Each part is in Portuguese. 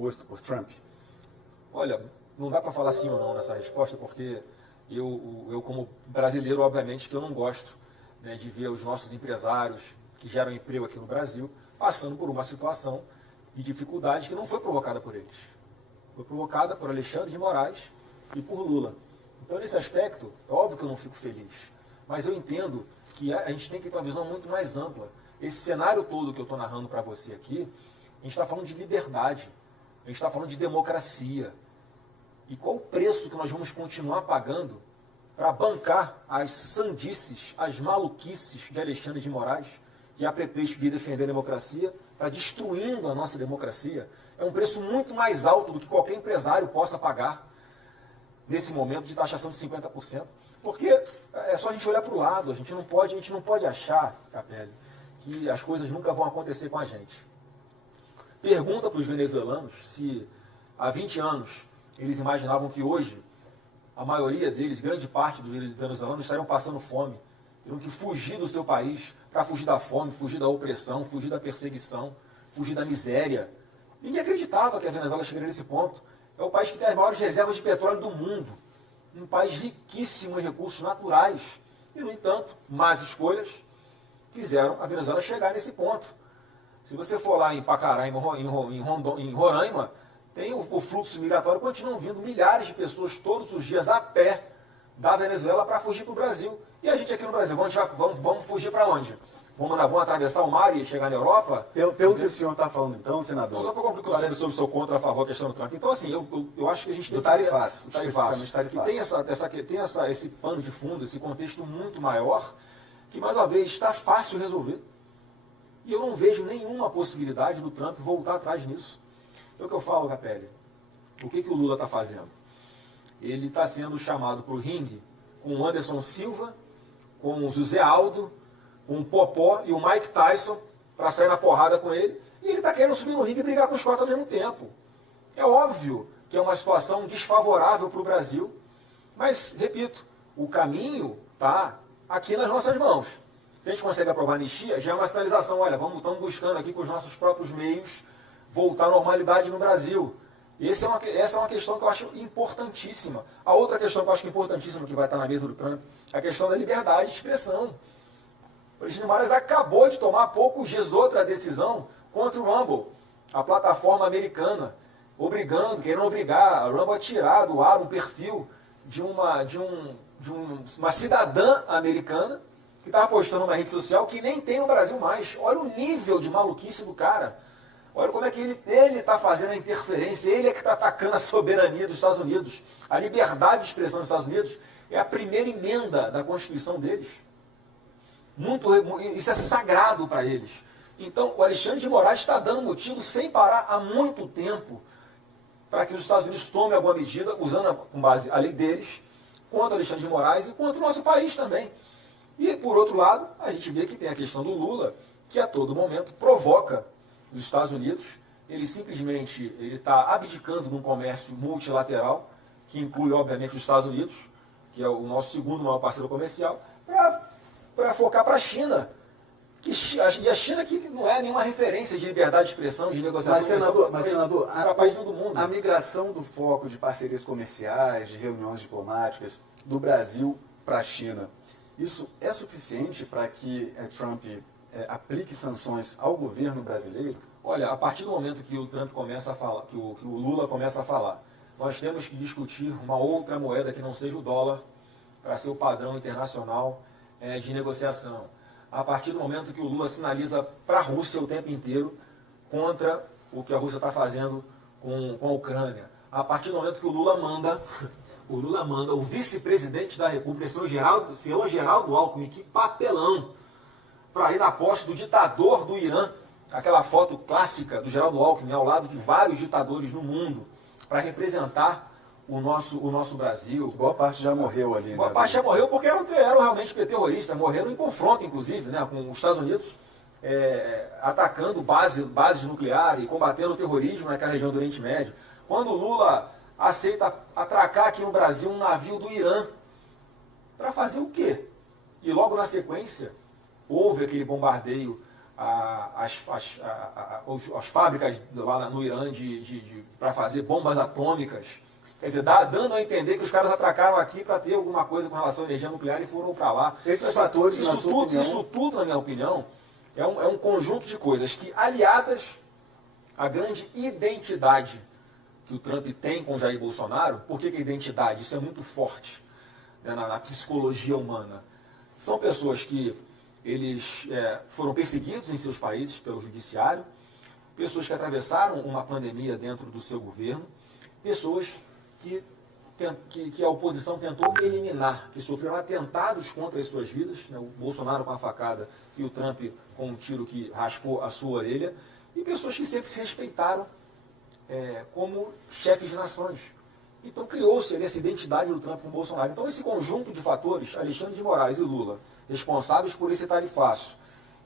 proposto por Trump? Olha, não dá para falar sim ou não nessa resposta, porque eu como brasileiro, obviamente, que eu não gosto, né, de ver os nossos empresários que geram emprego aqui no Brasil passando por uma situação de dificuldade que não foi provocada por eles. Foi provocada por Alexandre de Moraes e por Lula. Então, nesse aspecto, é óbvio que eu não fico feliz, mas eu entendo que a gente tem que ter uma visão muito mais ampla. Esse cenário todo que eu estou narrando para você aqui, a gente está falando de liberdade, a gente está falando de democracia. E qual o preço que nós vamos continuar pagando para bancar as sandices, as maluquices de Alexandre de Moraes, que a pretexto de defender a democracia, está destruindo a nossa democracia? É um preço muito mais alto do que qualquer empresário possa pagar nesse momento de taxação de 50%. Porque é só a gente olhar para o lado, a gente não pode achar, Capelli, que as coisas nunca vão acontecer com a gente. Pergunta para os venezuelanos se há 20 anos eles imaginavam que hoje a maioria deles, grande parte dos venezuelanos, estariam passando fome, teriam que fugir do seu país para fugir da fome, fugir da opressão, fugir da perseguição, fugir da miséria. Ninguém acreditava que a Venezuela chegaria nesse ponto. É o país que tem as maiores reservas de petróleo do mundo, um país riquíssimo em recursos naturais. E, no entanto, más escolhas fizeram a Venezuela chegar nesse ponto. Se você for lá em Pacará, em Roraima, tem o fluxo migratório, continuam vindo milhares de pessoas todos os dias a pé da Venezuela para fugir para o Brasil. E a gente aqui no Brasil, vamos fugir para onde? Vamos atravessar o mar e chegar na Europa? Pelo que o senhor está falando então, senador... Então, só para concluir sobre o seu contra, a favor, a questão do Trump. Então, assim, eu acho que a gente tem do tarifaço, especificamente tarifaço. E tem esse pano de fundo, esse contexto muito maior, que, mais uma vez, está fácil resolver. E eu não vejo nenhuma possibilidade do Trump voltar atrás nisso. É o que eu falo, Capelli. O que o Lula está fazendo? Ele está sendo chamado para o ringue com o Anderson Silva, com o José Aldo, com o Popó e o Mike Tyson para sair na porrada com ele. E ele está querendo subir no ringue e brigar com os quatro ao mesmo tempo. É óbvio que é uma situação desfavorável para o Brasil. Mas, repito, o caminho está aqui nas nossas mãos. Se a gente consegue aprovar a anistia, já é uma sinalização. Olha, estamos buscando aqui com os nossos próprios meios voltar à normalidade no Brasil. Essa é uma questão que eu acho importantíssima. A outra questão que eu acho importantíssima que vai estar na mesa do Trump é a questão da liberdade de expressão. O Alexandre de Moraes acabou de tomar há poucos dias outra decisão contra o Rumble, a plataforma americana, querendo obrigar a Rumble a tirar do ar um perfil de uma cidadã americana que estava postando uma rede social que nem tem no Brasil mais. Olha o nível de maluquice do cara. Olha como é que ele está fazendo a interferência, ele é que está atacando a soberania dos Estados Unidos. A liberdade de expressão dos Estados Unidos é a primeira emenda da Constituição deles. Isso é sagrado para eles. Então, o Alexandre de Moraes está dando motivo sem parar há muito tempo para que os Estados Unidos tomem alguma medida, usando com base a lei deles, contra o Alexandre de Moraes e contra o nosso país também. E, por outro lado, a gente vê que tem a questão do Lula, que a todo momento provoca os Estados Unidos. Ele simplesmente está abdicando num comércio multilateral, que inclui, obviamente, os Estados Unidos, que é o nosso segundo maior parceiro comercial, para focar para a China. E a China que não é nenhuma referência de liberdade de expressão, de negociação. Mas, senador, para país do mundo. A migração do foco de parcerias comerciais, de reuniões diplomáticas do Brasil para a China, isso é suficiente para que Trump aplique sanções ao governo brasileiro? Olha, a partir do momento que o Trump começa a falar, que o Lula começa a falar, nós temos que discutir uma outra moeda que não seja o dólar para ser o padrão internacional de negociação. A partir do momento que o Lula sinaliza para a Rússia o tempo inteiro contra o que a Rússia está fazendo com a Ucrânia. A partir do momento que o Lula manda o vice-presidente da República, senhor Geraldo Alckmin, que papelão, para ir na posse do ditador do Irã, aquela foto clássica do Geraldo Alckmin ao lado de vários ditadores no mundo, para representar o nosso Brasil. Boa parte já morreu ali. Boa parte já morreu porque eram realmente terroristas, morreram em confronto, inclusive, né, com os Estados Unidos atacando bases nucleares e combatendo o terrorismo naquela região do Oriente Médio. Quando o Lula aceita atracar aqui no Brasil um navio do Irã, para fazer o quê? E logo na sequência, houve aquele bombardeio as fábricas lá no Irã para fazer bombas atômicas. Quer dizer, dando a entender que os caras atracaram aqui para ter alguma coisa com relação à energia nuclear e foram para lá. Esses fatores, isso tudo, na minha opinião, é um conjunto de coisas que, aliadas à grande identidade que o Trump tem com Jair Bolsonaro. Por que identidade? Isso é muito forte, né, na psicologia humana. São pessoas que eles foram perseguidos em seus países pelo judiciário, pessoas que atravessaram uma pandemia dentro do seu governo, pessoas que a oposição tentou eliminar, que sofreram atentados contra as suas vidas, né, o Bolsonaro com a facada e o Trump com um tiro que raspou a sua orelha, e pessoas que sempre se respeitaram como chefes de nações. Então criou-se essa identidade do Trump com o Bolsonaro. Então esse conjunto de fatores, Alexandre de Moraes e Lula, responsáveis por esse tarifaço,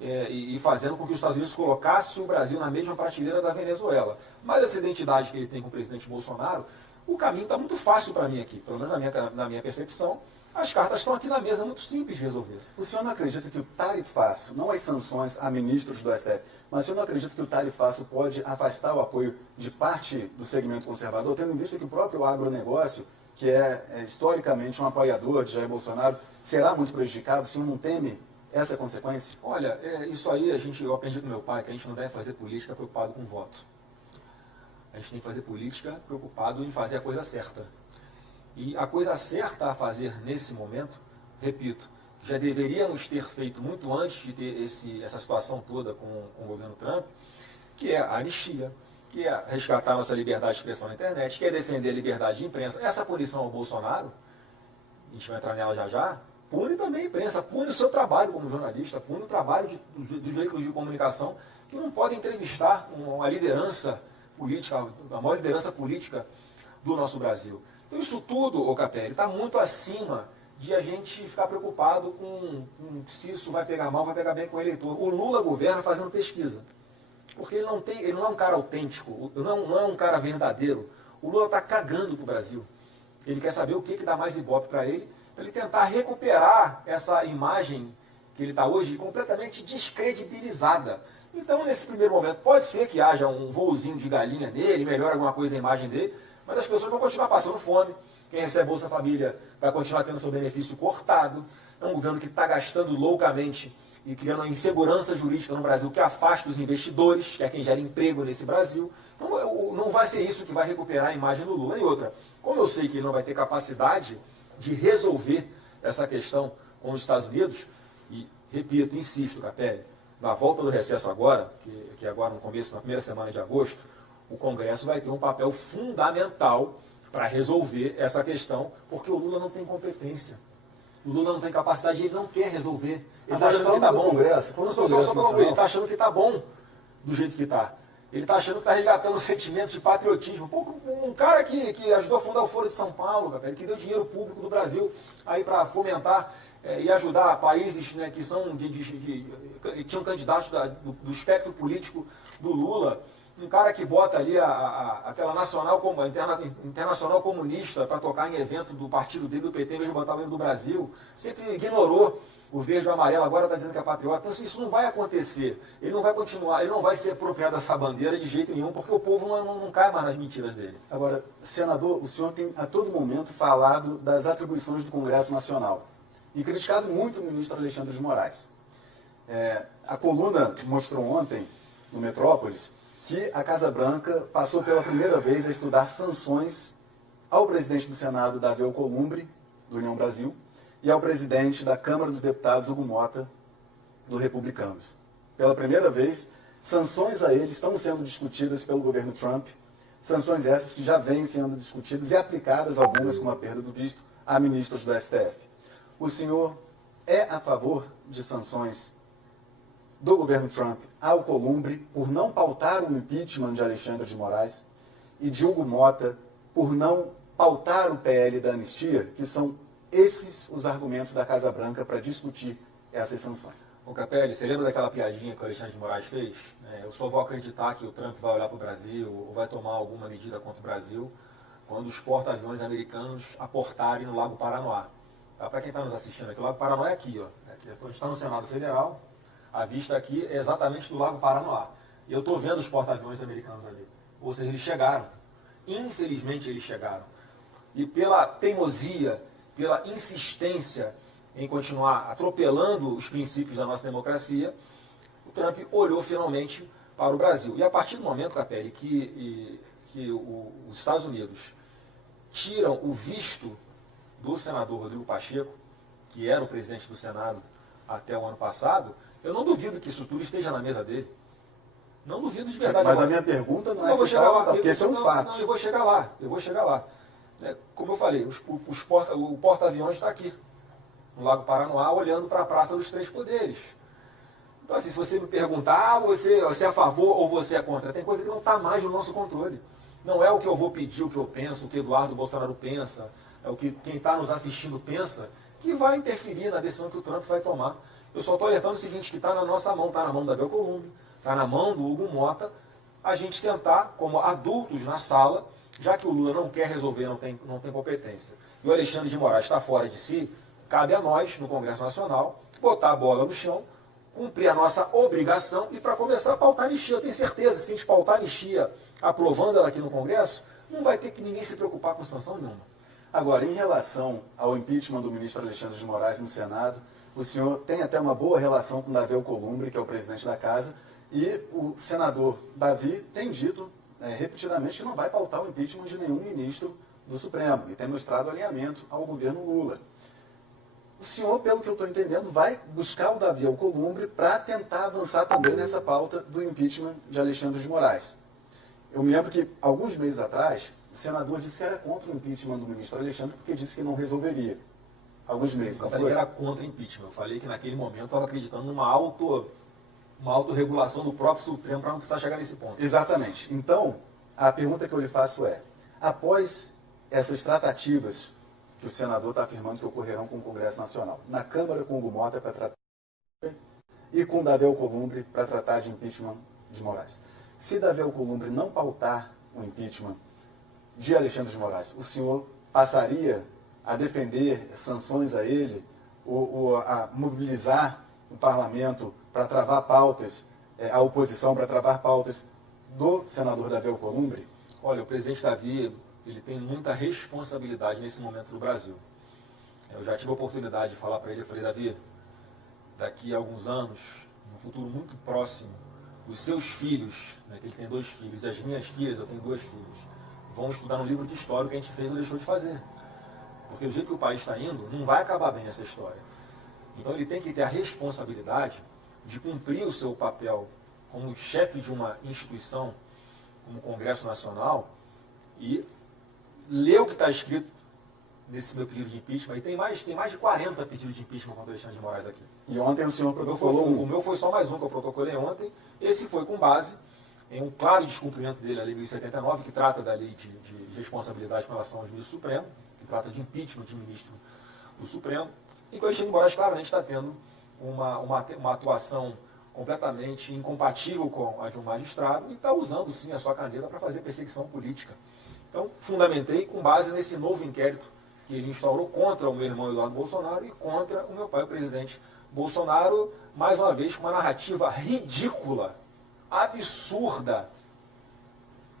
e fazendo com que os Estados Unidos colocassem o Brasil na mesma prateleira da Venezuela. Mas essa identidade que ele tem com o presidente Bolsonaro, o caminho está muito fácil para mim aqui, pelo menos na minha percepção. As cartas estão aqui na mesa, muito simples de resolver. O senhor não acredita que o tarifaço, não as sanções a ministros do STF, mas o senhor não acredita que o tarifaço pode afastar o apoio de parte do segmento conservador, tendo em vista que o próprio agronegócio, que é historicamente um apoiador de Jair Bolsonaro, será muito prejudicado? O senhor não teme essa consequência? Olha, isso aí eu aprendi com meu pai, que a gente não deve fazer política preocupado com voto. A gente tem que fazer política preocupado em fazer a coisa certa. E a coisa certa a fazer nesse momento, repito, já deveríamos ter feito muito antes de ter essa situação toda com o governo Trump, que é a anistia, que é resgatar nossa liberdade de expressão na internet, que é defender a liberdade de imprensa. Essa punição ao Bolsonaro, a gente vai entrar nela já já, pune também a imprensa, pune o seu trabalho como jornalista, pune o trabalho dos veículos de comunicação que não podem entrevistar uma liderança política, a maior liderança política do nosso Brasil. Então isso tudo, ô Capelli, está muito acima de a gente ficar preocupado com se isso vai pegar mal, vai pegar bem com o eleitor. O Lula governa fazendo pesquisa, porque ele não é um cara autêntico, não é um cara verdadeiro. O Lula está cagando para o Brasil. Ele quer saber o que dá mais ibope para ele tentar recuperar essa imagem que ele está hoje completamente descredibilizada. Então, nesse primeiro momento, pode ser que haja um voozinho de galinha nele, melhore alguma coisa na imagem dele, mas as pessoas vão continuar passando fome. Quem recebe Bolsa Família vai continuar tendo seu benefício cortado. É um governo que está gastando loucamente e criando uma insegurança jurídica no Brasil que afasta os investidores, que é quem gera emprego nesse Brasil. Então, não vai ser isso que vai recuperar a imagem do Lula. E outra, como eu sei que ele não vai ter capacidade de resolver essa questão com os Estados Unidos, e repito, insisto, Capelli, na volta do recesso agora, que agora no começo, na primeira semana de agosto, o Congresso vai ter um papel fundamental para resolver essa questão, porque o Lula não tem competência. O Lula não tem capacidade, ele não quer resolver. Ele está achando que está bom. Ele está achando que está bom do jeito que está. Ele está achando que está resgatando sentimentos de patriotismo. Um cara que ajudou a fundar o Foro de São Paulo, que deu dinheiro público do Brasil aí para fomentar e ajudar países, né, que são que tinham candidatos do espectro político do Lula. Um cara que bota ali aquela internacional comunista para tocar em evento do partido dele, do PT, mesmo botar o hino do Brasil. Sempre ignorou o verde e o amarelo, agora está dizendo que é patriota. Então, isso não vai acontecer. Ele não vai continuar, ele não vai ser apropriado dessa bandeira de jeito nenhum, porque o povo não cai mais nas mentiras dele. Agora, senador, o senhor tem a todo momento falado das atribuições do Congresso Nacional e criticado muito o ministro Alexandre de Moraes. A coluna mostrou ontem, no Metrópolis, que a Casa Branca passou pela primeira vez a estudar sanções ao presidente do Senado, Davi Alcolumbre, do União Brasil, e ao presidente da Câmara dos Deputados, Hugo Mota, do Republicanos. Pela primeira vez, sanções a eles estão sendo discutidas pelo governo Trump, sanções essas que já vêm sendo discutidas e aplicadas, algumas com a perda do visto, a ministros do STF. O senhor é a favor de sanções do governo Trump ao Alcolumbre por não pautar o impeachment de Alexandre de Moraes e de Hugo Mota por não pautar o PL da anistia, que são esses os argumentos da Casa Branca para discutir essas sanções? Ô Capelli, você lembra daquela piadinha que o Alexandre de Moraes fez? Eu só vou acreditar que o Trump vai olhar para o Brasil ou vai tomar alguma medida contra o Brasil quando os porta-aviões americanos aportarem no Lago Paranoá. Tá? Para quem está nos assistindo aqui, o Lago Paranoá é aqui, ó. A gente está no Senado Federal, A vista aqui é exatamente do Lago Paranoá. Eu estou vendo os porta-aviões americanos ali. Ou seja, eles chegaram. Infelizmente eles chegaram. E pela teimosia, pela insistência em continuar atropelando os princípios da nossa democracia, o Trump olhou finalmente para o Brasil. E a partir do momento, Capelli, que os Estados Unidos tiram o visto do senador Rodrigo Pacheco, que era o presidente do Senado até o ano passado, eu não duvido que isso tudo esteja na mesa dele. Não duvido de verdade. Mas a minha pergunta não é se está, porque isso é um fato. Não, eu vou chegar lá. Como eu falei, o porta-aviões está aqui, no Lago Paranoá, olhando para a Praça dos Três Poderes. Então, assim, se você me perguntar, você é a favor ou você é contra, tem coisa que não está mais no nosso controle. Não é o que eu vou pedir, o que eu penso, o que Eduardo Bolsonaro pensa, é o que quem está nos assistindo pensa, que vai interferir na decisão que o Trump vai tomar. Eu só estou alertando o seguinte, que está na nossa mão, está na mão da Bel Columbi, está na mão do Hugo Mota, a gente sentar como adultos na sala, já que o Lula não quer resolver, não tem competência, e o Alexandre de Moraes está fora de si, cabe a nós, no Congresso Nacional, botar a bola no chão, cumprir a nossa obrigação e para começar a pautar a anistia. Eu tenho certeza que se a gente pautar a anistia, aprovando ela aqui no Congresso, não vai ter que ninguém se preocupar com sanção nenhuma. Agora, em relação ao impeachment do ministro Alexandre de Moraes no Senado, o senhor tem até uma boa relação com Davi Alcolumbre, que é o presidente da casa, e o senador Davi tem dito repetidamente que não vai pautar o impeachment de nenhum ministro do Supremo, e tem mostrado alinhamento ao governo Lula. O senhor, pelo que eu estou entendendo, vai buscar o Davi Alcolumbre para tentar avançar também nessa pauta do impeachment de Alexandre de Moraes. Eu me lembro que, alguns meses atrás, o senador disse que era contra o impeachment do ministro Alexandre porque disse que não resolveria. Alguns meses, não foi? Eu falei que era contra o impeachment. Eu falei que naquele momento eu estava acreditando numa autorregulação do próprio Supremo para não precisar chegar nesse ponto. Exatamente. Então, a pergunta que eu lhe faço é, após essas tratativas que o senador está afirmando que ocorrerão com o Congresso Nacional, na Câmara com o Hugo Mota para tratar e com Davi Alcolumbre para tratar de impeachment de Moraes. Se Davi Alcolumbre não pautar o impeachment de Alexandre de Moraes, o senhor passaria a defender sanções a ele, ou a mobilizar o parlamento para travar pautas, a oposição para travar pautas do senador Davi Alcolumbre? Olha, o presidente Davi, ele tem muita responsabilidade nesse momento do Brasil. Eu já tive a oportunidade de falar para ele, eu falei, Davi, daqui a alguns anos, num futuro muito próximo, os seus filhos, né, que ele tem 2 filhos, e as minhas filhas, eu tenho 2 filhos, vão estudar no livro de história o que a gente fez ou deixou de fazer. Porque do jeito que o país está indo, não vai acabar bem essa história. Então ele tem que ter a responsabilidade de cumprir o seu papel como chefe de uma instituição, como o Congresso Nacional, e ler o que está escrito nesse meu pedido de impeachment. E tem mais de 40 pedidos de impeachment contra o Alexandre de Moraes aqui. E ontem o senhor protocolou um. O meu foi só mais um que eu protocolei ontem. Esse foi com base em um claro descumprimento dele, a Lei 1079, que trata da lei de responsabilidade com relação aos ministros do Supremo, que trata de impeachment de ministro do Supremo, e que o Alexandre de Moraes claramente está tendo uma atuação completamente incompatível com a de um magistrado e está usando sim a sua caneta para fazer perseguição política. Então, fundamentei com base nesse novo inquérito que ele instaurou contra o meu irmão Eduardo Bolsonaro e contra o meu pai, o presidente Bolsonaro, mais uma vez com uma narrativa ridícula, absurda,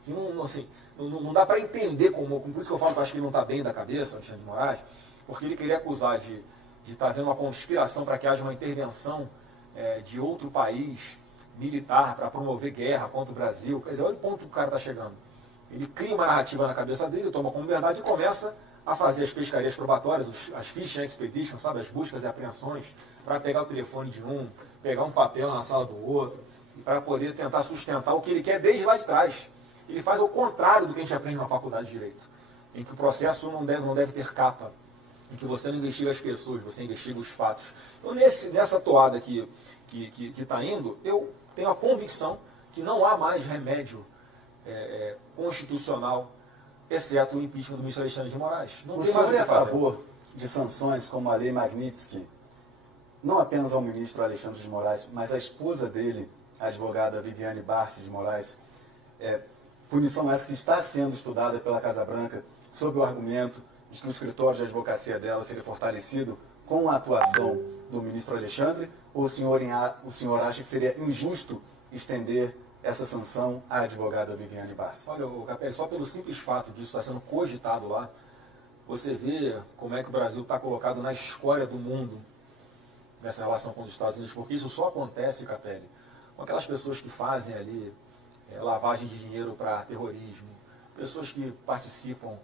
que não dá para entender como, por isso que eu falo que eu acho que ele não está bem da cabeça, Alexandre de Moraes, porque ele queria acusar de estar havendo uma conspiração para que haja uma intervenção de outro país militar para promover guerra contra o Brasil. Quer dizer, olha o ponto que o cara está chegando. Ele cria uma narrativa na cabeça dele, toma como verdade e começa a fazer as pescarias probatórias, as fishing expeditions, sabe, as buscas e apreensões, para pegar o telefone de um, pegar um papel na sala do outro, para poder tentar sustentar o que ele quer desde lá de trás. Ele faz ao contrário do que a gente aprende na faculdade de Direito, em que o processo não deve ter capa, em que você não investiga as pessoas, você investiga os fatos. Então, nessa toada que está indo, eu tenho a convicção que não há mais remédio constitucional, exceto o impeachment do ministro Alexandre de Moraes. Não O tem mais senhor o é que a fazer. favor de sanções como a Lei Magnitsky, não apenas ao ministro Alexandre de Moraes, mas à esposa dele, a advogada Viviane Barsi de Moraes, punição essa que está sendo estudada pela Casa Branca, sob o argumento de que o escritório de advocacia dela seria fortalecido com a atuação do ministro Alexandre, ou o senhor acha que seria injusto estender essa sanção à advogada Viviane Barça? Olha, Capelli, só pelo simples fato disso estar sendo cogitado lá, você vê como é que o Brasil está colocado na escória do mundo nessa relação com os Estados Unidos, porque isso só acontece, Capelli, com aquelas pessoas que fazem ali lavagem de dinheiro para terrorismo, pessoas que participam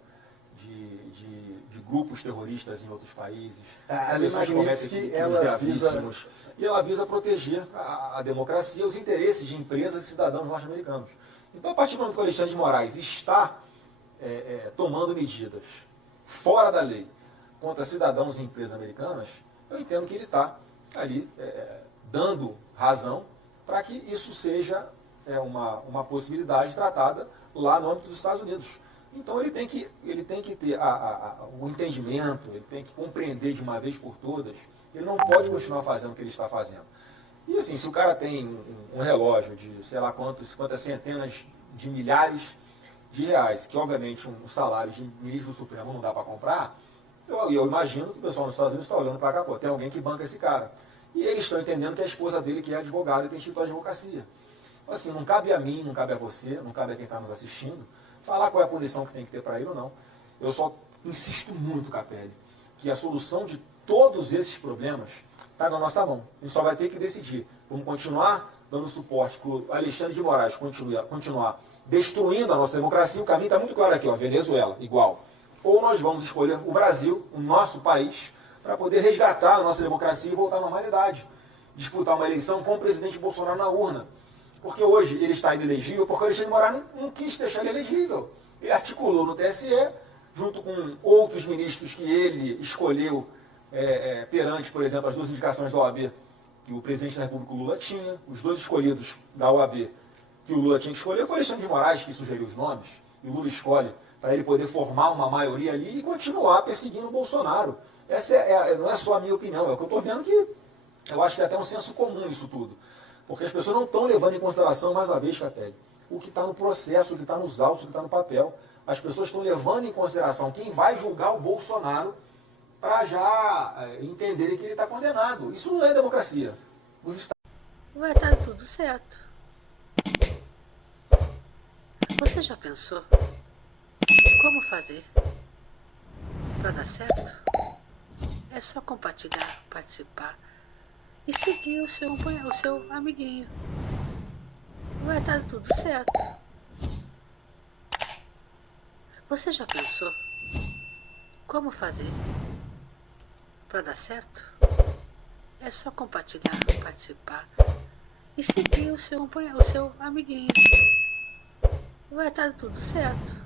de grupos terroristas em outros países, pessoas que cometem crimes gravíssimos. E ela visa proteger a democracia, os interesses de empresas e cidadãos norte-americanos. Então, a partir do momento que o Alexandre de Moraes está tomando medidas fora da lei contra cidadãos e empresas americanas, eu entendo que ele está ali dando razão para que isso seja uma possibilidade tratada lá no âmbito dos Estados Unidos. Então ele tem que ter o entendimento, ele tem que compreender de uma vez por todas, ele não pode continuar fazendo o que ele está fazendo. E assim, se o cara tem um relógio de sei lá quantas centenas de milhares de reais, que obviamente um salário de ministro do Supremo não dá para comprar, eu imagino que o pessoal nos Estados Unidos está olhando para cá, pô, tem alguém que banca esse cara. E eles estão entendendo que a esposa dele, que é advogada, tem título de advocacia. Então, assim, não cabe a mim, não cabe a você, não cabe a quem está nos assistindo, falar qual é a punição que tem que ter para ele ou não. Eu só insisto muito, Capelli, que a solução de todos esses problemas está na nossa mão. A gente só vai ter que decidir. Vamos continuar dando suporte para o Alexandre de Moraes continuar destruindo a nossa democracia. O caminho está muito claro aqui, ó, Venezuela, igual. Ou nós vamos escolher o Brasil, o nosso país, para poder resgatar a nossa democracia e voltar à normalidade. Disputar uma eleição com o presidente Bolsonaro na urna. Porque hoje ele está inelegível porque o Alexandre de Moraes não quis deixar ele elegível. Ele articulou no TSE, junto com outros ministros que ele escolheu perante, por exemplo, as duas indicações da OAB que o presidente da República, Lula, tinha. Os dois escolhidos da OAB que o Lula tinha que escolher foi o Alexandre de Moraes que sugeriu os nomes. E o Lula escolhe para ele poder formar uma maioria ali e continuar perseguindo o Bolsonaro. Essa não é só a minha opinião, é o que eu estou vendo que eu acho que é até um senso comum isso tudo. Porque as pessoas não estão levando em consideração, mais uma vez, Capelli, o que está no processo, o que está nos autos, o que está no papel. As pessoas estão levando em consideração quem vai julgar o Bolsonaro para já entenderem que ele está condenado. Isso não é democracia. Vai estar tudo certo. Você já pensou como fazer para dar certo? É só compartilhar, participar e seguir o seu amiguinho. Vai estar tudo certo. Você já pensou como fazer para dar certo? É só compartilhar, participar e seguir o seu amiguinho. Vai estar tudo certo.